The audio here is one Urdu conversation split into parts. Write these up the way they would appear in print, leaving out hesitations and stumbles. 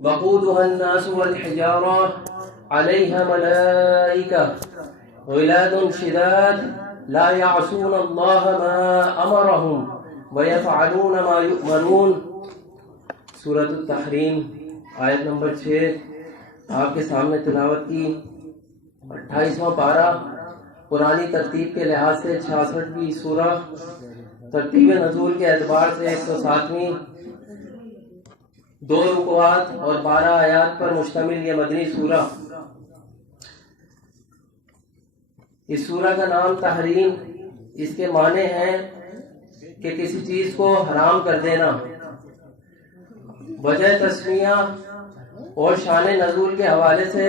وقودها الناس والحجارة عليها ملائكة غلاد شداد لا يعصون الله ما أمرهم ويفعلون ما يؤمرون. سورۃ التحریم آیت نمبر 6 آپ کے سامنے تلاوت کی. 28واں پارہ پرانی ترتیب کے لحاظ سے 66ویں سورہ، ترتیب نزول کے اعتبار سے 107ویں، 2 رکوعات اور 12 آیات پر مشتمل یہ مدنی سورہ. اس سورہ کا نام تحریم، اس کے معنی ہیں کہ کسی چیز کو حرام کر دینا. وجہ تسمیہ اور شان نزول کے حوالے سے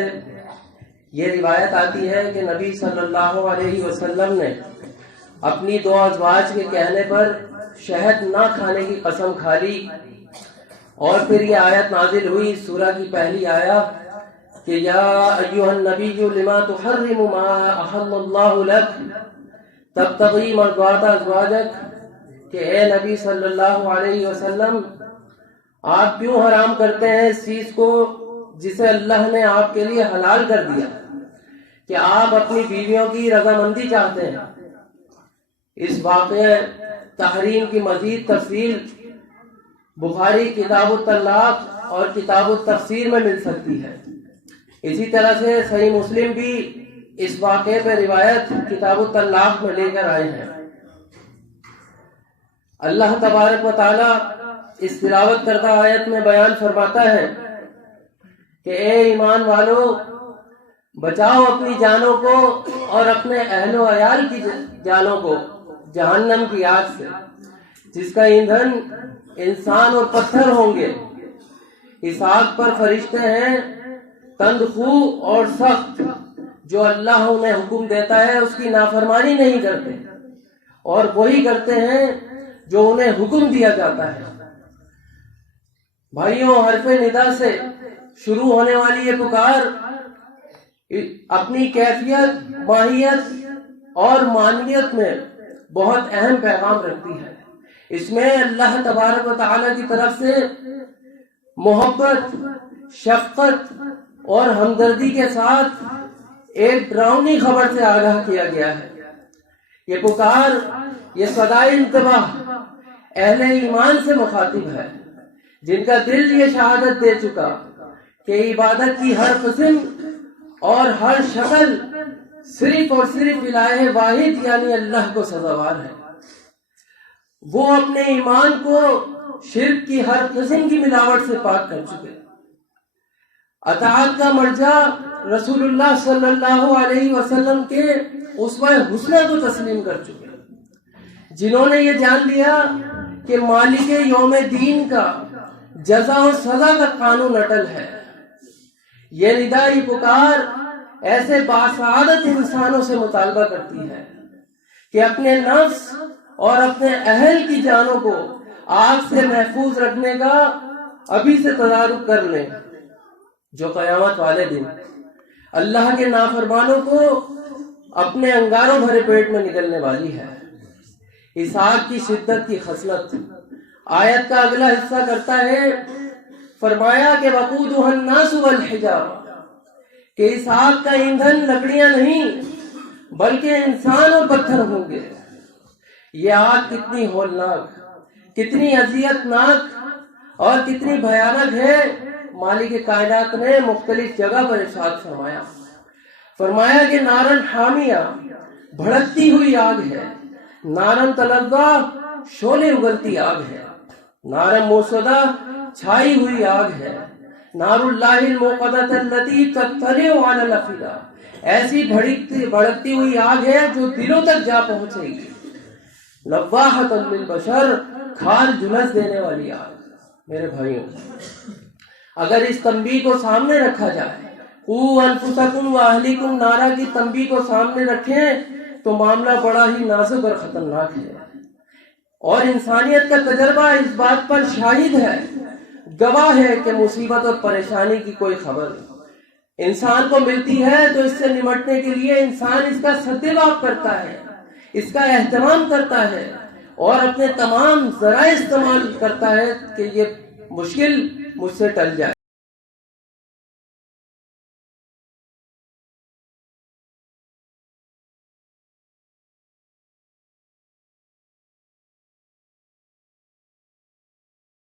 یہ روایت آتی ہے کہ نبی صلی اللہ علیہ وسلم نے اپنی 2 ازواج کے کہنے پر شہد نہ کھانے کی قسم کھا لی، اور پھر یہ آیت نازل ہوئی سورہ کی پہلی آیت کہ یا ایھا النبی لما تحرم ما احل اللہ لک تبتغی مرضات ازواجک، کہ اے نبی صلی اللہ علیہ وسلم آپ کیوں حرام کرتے ہیں اس چیز کو جسے اللہ نے آپ کے لیے حلال کر دیا، کہ آپ اپنی بیویوں کی رضامندی چاہتے ہیں. اس واقعہ تحریم کی مزید تفصیل بخاری کتاب الطلاق اور کتاب التفسیر میں مل سکتی ہے. اسی طرح سے صحیح مسلم بھی اس واقعے پہ روایت کتاب الطلاق میں لے کر آئے ہیں. اللہ تبارک و تعالی اس تلاوت کردہ آیت میں بیان فرماتا ہے کہ اے ایمان والو، بچاؤ اپنی جانوں کو اور اپنے اہل و عیال کی جانوں کو جہنم کی آگ سے، جس کا ایندھن انسان اور پتھر ہوں گے. اس آگ پر فرشتے ہیں تندخو اور سخت، جو اللہ انہیں حکم دیتا ہے اس کی نافرمانی نہیں کرتے، اور وہی کرتے ہیں جو انہیں حکم دیا جاتا ہے. بھائیوں، حرف ندا سے شروع ہونے والی یہ پکار اپنی کیفیت، ماہیت اور معنیت میں بہت اہم پیغام رکھتی ہے. اس میں اللہ تبارک و تعالی کی طرف سے محبت، شفقت اور ہمدردی کے ساتھ ایک ڈراؤنی خبر سے آگاہ کیا گیا ہے. یہ پکار، یہ صدائے انتباہ اہل ایمان سے مخاطب ہے، جن کا دل یہ شہادت دے چکا کہ عبادت کی ہر قسم اور ہر شکل صرف اور صرف الہ واحد یعنی اللہ کو سزاوار ہے. وہ اپنے ایمان کو شرک کی ہر قسم کی ملاوٹ سے پاک کر چکے. اطاعت کا مرجع رسول اللہ صلی اللہ علیہ وسلم کے اسوہ حسنہ کو تسلیم کر چکے، جنہوں نے یہ جان لیا کہ مالک یوم دین کا جزا و سزا کا قانون اٹل ہے. یہ ندائی پکار ایسے باسعادت انسانوں سے مطالبہ کرتی ہے کہ اپنے نفس اور اپنے اہل کی جانوں کو آگ سے محفوظ رکھنے کا ابھی سے تدارک کر لیں، جو قیامت والے دن اللہ کے نافرمانوں کو اپنے انگاروں بھرے پیٹ میں نکلنے والی ہے. اس آگ کی شدت کی خصلت آیت کا اگلا حصہ کرتا ہے. فرمایا کہ وقودها الناس والحجارہ، کہ اس آگ کا ایندھن لکڑیاں نہیں بلکہ انسان اور پتھر ہوں گے. یہ آگ کتنی ہولناک، کتنی اذیت ناک اور کتنی بھیانک ہے، مالک کائنات نے مختلف جگہ پر ارشاد فرمایا. فرمایا کہ نارن حامیہ، بھڑکتی ہوئی آگ ہے، نارن تلظہ، شعلے اگلتی آگ ہے، نارن موصدہ، چھائی ہوئی آگ ہے، نار اللہ الموقدۃ التی تطلع علی الافئدہ، ایسی بھڑکتی ہوئی آگ ہے جو دلوں تک جا پہنچے گی. لواحۃ للبشر، کھال جھلس دینے والی آگ. میرے بھائیوں، اگر اس تنبیہ کو سامنے رکھا جائے، قوا انفسکم واہلیکم نارا کی تنبیہ کو سامنے رکھیں تو معاملہ بڑا ہی نازک اور خطرناک ہے. اور انسانیت کا تجربہ اس بات پر شاہد ہے، گواہ ہے کہ مصیبت اور پریشانی کی کوئی خبر انسان کو ملتی ہے تو اس سے نمٹنے کے لیے انسان اس کا سدباب کرتا ہے، اس کا اہتمام کرتا ہے اور اپنے تمام ذرائع استعمال کرتا ہے کہ یہ مشکل مجھ سے ٹل جائے.